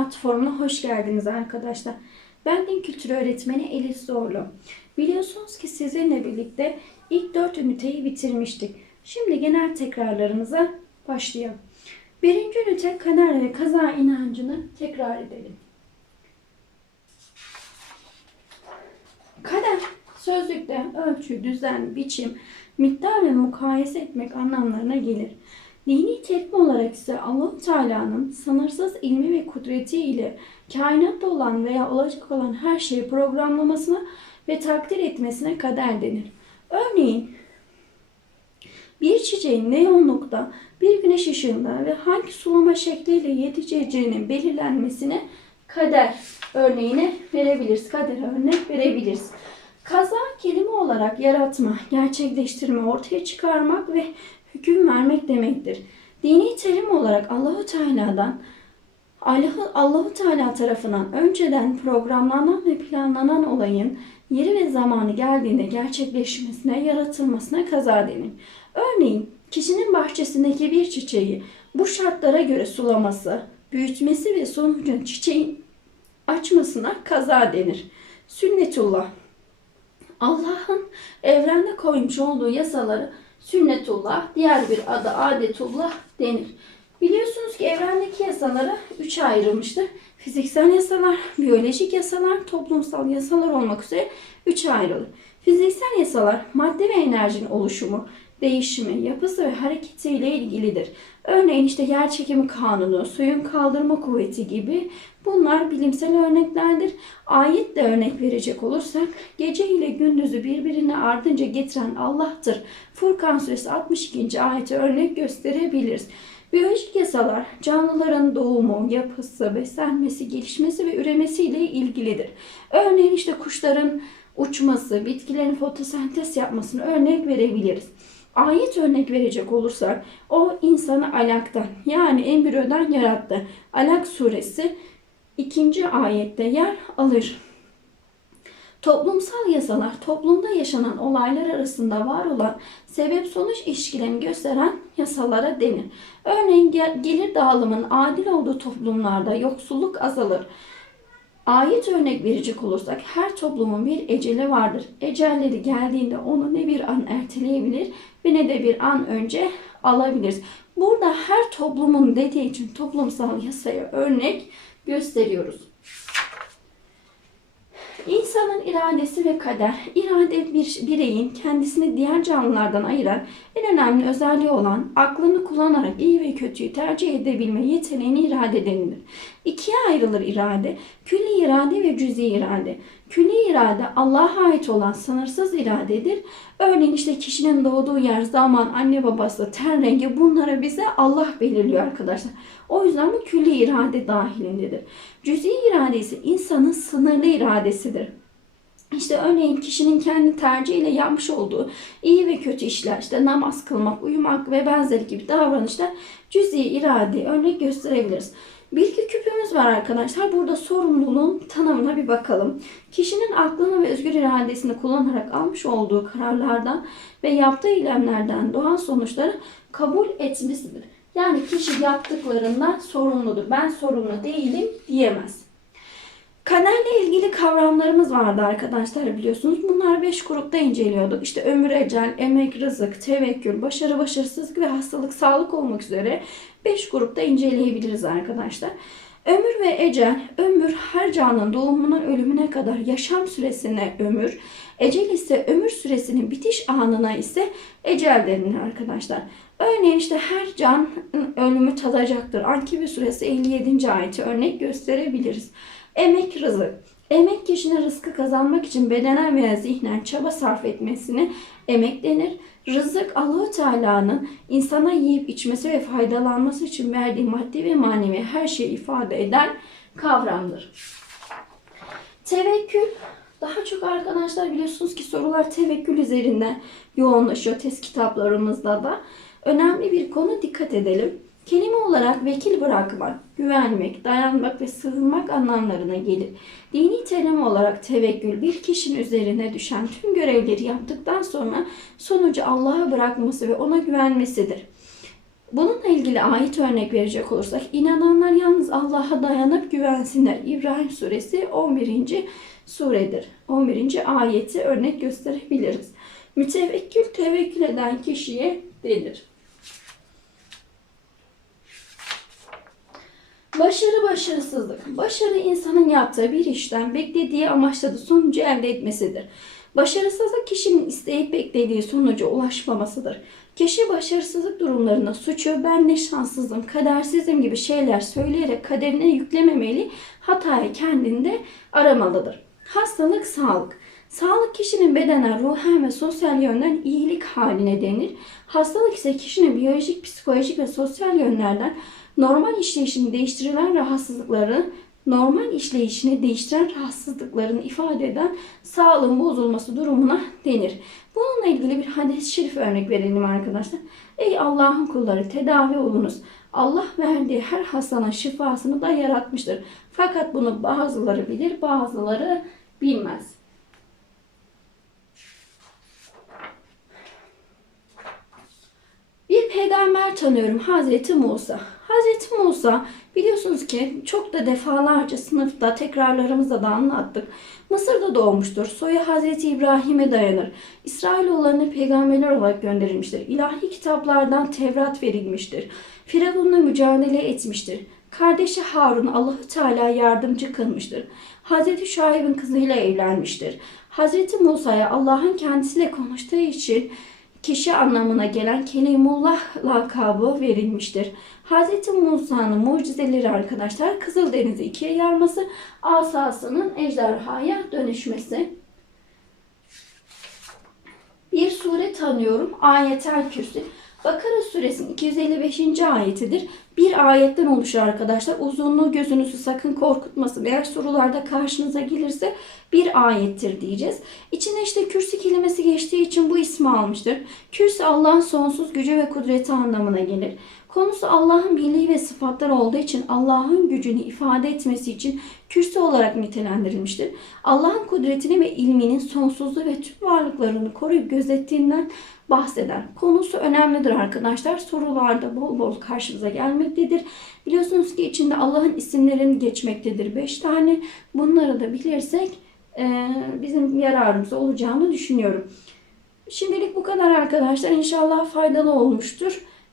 platformuna hoş geldiniz arkadaşlar. Ben din kültürü öğretmeni Elif Zorlu. Biliyorsunuz ki sizinle birlikte ilk 4 üniteyi bitirmiştik. Şimdi genel tekrarlarımıza başlayalım. Birinci ünite kader ve kaza inancını tekrar edelim. Kader sözlükte ölçü, düzen, biçim, miktar ve mukayese etmek anlamlarına gelir. Dini terim olarak ise allah Teala'nın sınırsız ilmi ve kudreti ile kainatta olan veya olacak olan her şeyi programlamasına ve takdir etmesine kader denir. Örneğin bir çiçeğin ne yoğunlukta, bir güneş ışığında ve hangi sulama şekliyle yetişeceğinin belirlenmesine kader örneğini verebiliriz. Kader örnek verebiliriz. Kaza kelime olarak yaratma, gerçekleştirme, ortaya çıkarmak ve hüküm vermek demektir. Dini terim olarak Allahu Teala'dan Allahu, Allahu Teala tarafından önceden programlanan ve planlanan olayın yeri ve zamanı geldiğinde gerçekleşmesine, yaratılmasına kaza denir. Örneğin kişinin bahçesindeki bir çiçeği bu şartlara göre sulaması, büyütmesi ve sonucu çiçeğin açmasına kaza denir. Sünnetullah Allah'ın evrende koymuş olduğu yasaları sünnetullah, diğer bir adı adetullah denir. Biliyorsunuz ki evrendeki yasalara üçe ayrılmıştır. Fiziksel yasalar, biyolojik yasalar, toplumsal yasalar olmak üzere üçe ayrılır. Fiziksel yasalar madde ve enerjinin oluşumu, değişimi, yapısı ve hareketiyle ilgilidir. Örneğin işte yer çekimi kanunu, suyun kaldırma kuvveti gibi bunlar bilimsel örneklerdir. Ayet de örnek verecek olursak gece ile gündüzü birbirine ardınca getiren Allah'tır. Furkan suresi 62. ayeti örnek gösterebiliriz. Biyolojik yasalar canlıların doğumu, yapısı, beslenmesi, gelişmesi ve üremesiyle ilgilidir. Örneğin işte kuşların uçması, bitkilerin fotosentez yapmasını örnek verebiliriz. Ayet örnek verecek olursak o insanı alaktan yani embriyodan yarattı. Alak suresi ikinci ayette yer alır. Toplumsal yasalar toplumda yaşanan olaylar arasında var olan sebep sonuç ilişkilerini gösteren yasalara denir. Örneğin gelir dağılımının adil olduğu toplumlarda yoksulluk azalır. Ayet örnek verecek olursak her toplumun bir eceli vardır. Ecelleri geldiğinde onu ne bir an erteleyebilir ve ne de bir an önce alabiliriz. Burada her toplumun dediği için toplumsal yasaya örnek gösteriyoruz. İnsanın iradesi ve kader, irade bir bireyin kendisini diğer canlılardan ayıran en önemli özelliği olan aklını kullanarak iyi ve kötüyü tercih edebilme yeteneğine irade denilir. İkiye ayrılır irade, külli irade ve cüzi irade. Külli irade Allah'a ait olan sınırsız iradedir. Örneğin işte kişinin doğduğu yer, zaman, anne babası, ten rengi bunları bize Allah belirliyor arkadaşlar. O yüzden bu külli irade dahilindedir. Cüzi irade ise insanın sınırlı iradesidir. İşte örneğin kişinin kendi tercihiyle yapmış olduğu iyi ve kötü işler, işte namaz kılmak, uyumak ve benzeri gibi davranışlar cüzi irade örnek gösterebiliriz. Bilgi küpümüz var arkadaşlar. Burada sorumluluğun tanımına bir bakalım. Kişinin aklını ve özgür iradesini kullanarak almış olduğu kararlardan ve yaptığı eylemlerden doğan sonuçları kabul etmesidir. Yani kişi yaptıklarından sorumludur. Ben sorumlu değilim diyemez. Kaderle ilgili kavramlarımız vardı arkadaşlar biliyorsunuz. Bunlar 5 grupta inceliyorduk. İşte ömür, ecel, emek, rızık, tevekkül, başarı, başarısızlık ve hastalık, sağlık olmak üzere 5 grupta inceleyebiliriz arkadaşlar. Ömür ve ecel, ömür her canlının doğumundan ölümüne kadar yaşam süresine ömür, ecel ise ömür süresinin bitiş anına ise ecel denilir arkadaşlar. Örneğin işte her can ölümü tadacaktır. Ankibi suresi 57. ayeti örnek gösterebiliriz. Emek rızık. Emek kişinin rızkı kazanmak için bedenen veya zihnen çaba sarf etmesine emek denir. Rızık Allahu Teala'nın insana yiyip içmesi ve faydalanması için verdiği maddi ve manevi her şeyi ifade eden kavramdır. Tevekkül daha çok arkadaşlar biliyorsunuz ki sorular tevekkül üzerinden yoğunlaşıyor test kitaplarımızda da. Önemli bir konu dikkat edelim. Kelime olarak vekil bırakmak, güvenmek, dayanmak ve sığınmak anlamlarına gelir. Dini terim olarak tevekkül bir kişinin üzerine düşen tüm görevleri yaptıktan sonra sonucu Allah'a bırakması ve ona güvenmesidir. Bununla ilgili ayet örnek verecek olursak inananlar yalnız Allah'a dayanıp güvensinler. İbrahim suresi 11. suredir. 11. ayeti örnek gösterebiliriz. Mütevekkil tevekkül eden kişiye denir. Başarı başarısızlık. Başarı insanın yaptığı bir işten beklediği amaçladığı sonucu elde etmesidir. Başarısızlık kişinin isteyip beklediği sonuca ulaşmamasıdır. Kişi başarısızlık durumlarında suçu ben ne şanssızım, kadersizim gibi şeyler söyleyerek kaderine yüklememeli, hatayı kendinde aramalıdır. Hastalık, sağlık. Sağlık kişinin bedenen, ruhen ve sosyal yönden iyilik haline denir. Hastalık ise kişinin biyolojik, psikolojik ve sosyal yönlerden normal işleyişini değiştirilen rahatsızlıkları, normal işleyişini değiştiren rahatsızlıklarını ifade eden sağlığın bozulması durumuna denir. Bununla ilgili bir hadis-i şerif örnek verelim arkadaşlar. Ey Allah'ın kulları tedavi olunuz. Allah verdiği her hastanın şifasını da yaratmıştır. Fakat bunu bazıları bilir, bazıları bilmez. Bir peygamber tanıyorum Hazreti Musa. Musa biliyorsunuz ki çok da defalarca sınıfta tekrarlarımızda da anlattık. Mısır'da doğmuştur. Soyu Hazreti İbrahim'e dayanır. İsrailoğullarına peygamberler olarak gönderilmiştir. İlahi kitaplardan Tevrat verilmiştir. Firavun'la mücadele etmiştir. Kardeşi Harun Allahü Teala yardımcı kılmıştır. Hazreti Şuayb'in kızıyla evlenmiştir. Hazreti Musa'ya Allah'ın kendisiyle konuştuğu için kişi anlamına gelen Kelimullah lakabı verilmiştir. Hz. Musa'nın mucizeleri arkadaşlar Kızıldeniz'i ikiye yarması, asasının ejderhaya dönüşmesi. Bir sure tanıyorum. Ayetel Kürsü. Bakara suresinin 255. ayetidir. Bir ayetten oluşur arkadaşlar. Uzunluğu gözünüzü sakın korkutmasın. Eğer sorularda karşınıza gelirse bir ayettir diyeceğiz. İçine işte kürsü kelimesi geçtiği için bu ismi almıştır. Kürsü Allah'ın sonsuz gücü ve kudreti anlamına gelir. Konusu Allah'ın birliği ve sıfatları olduğu için Allah'ın gücünü ifade etmesi için kürsü olarak nitelendirilmiştir. Allah'ın kudretini ve ilminin sonsuzluğu ve tüm varlıklarını koruyup gözettiğinden bahseder. Konusu önemlidir arkadaşlar. Sorularda bol bol karşımıza gelmektedir. Biliyorsunuz ki içinde Allah'ın isimlerini geçmektedir. 5 tane. Bunları da bilirsek e, bizim yararımıza olacağını düşünüyorum. Şimdilik bu kadar arkadaşlar. İnşallah faydalı olmuştur.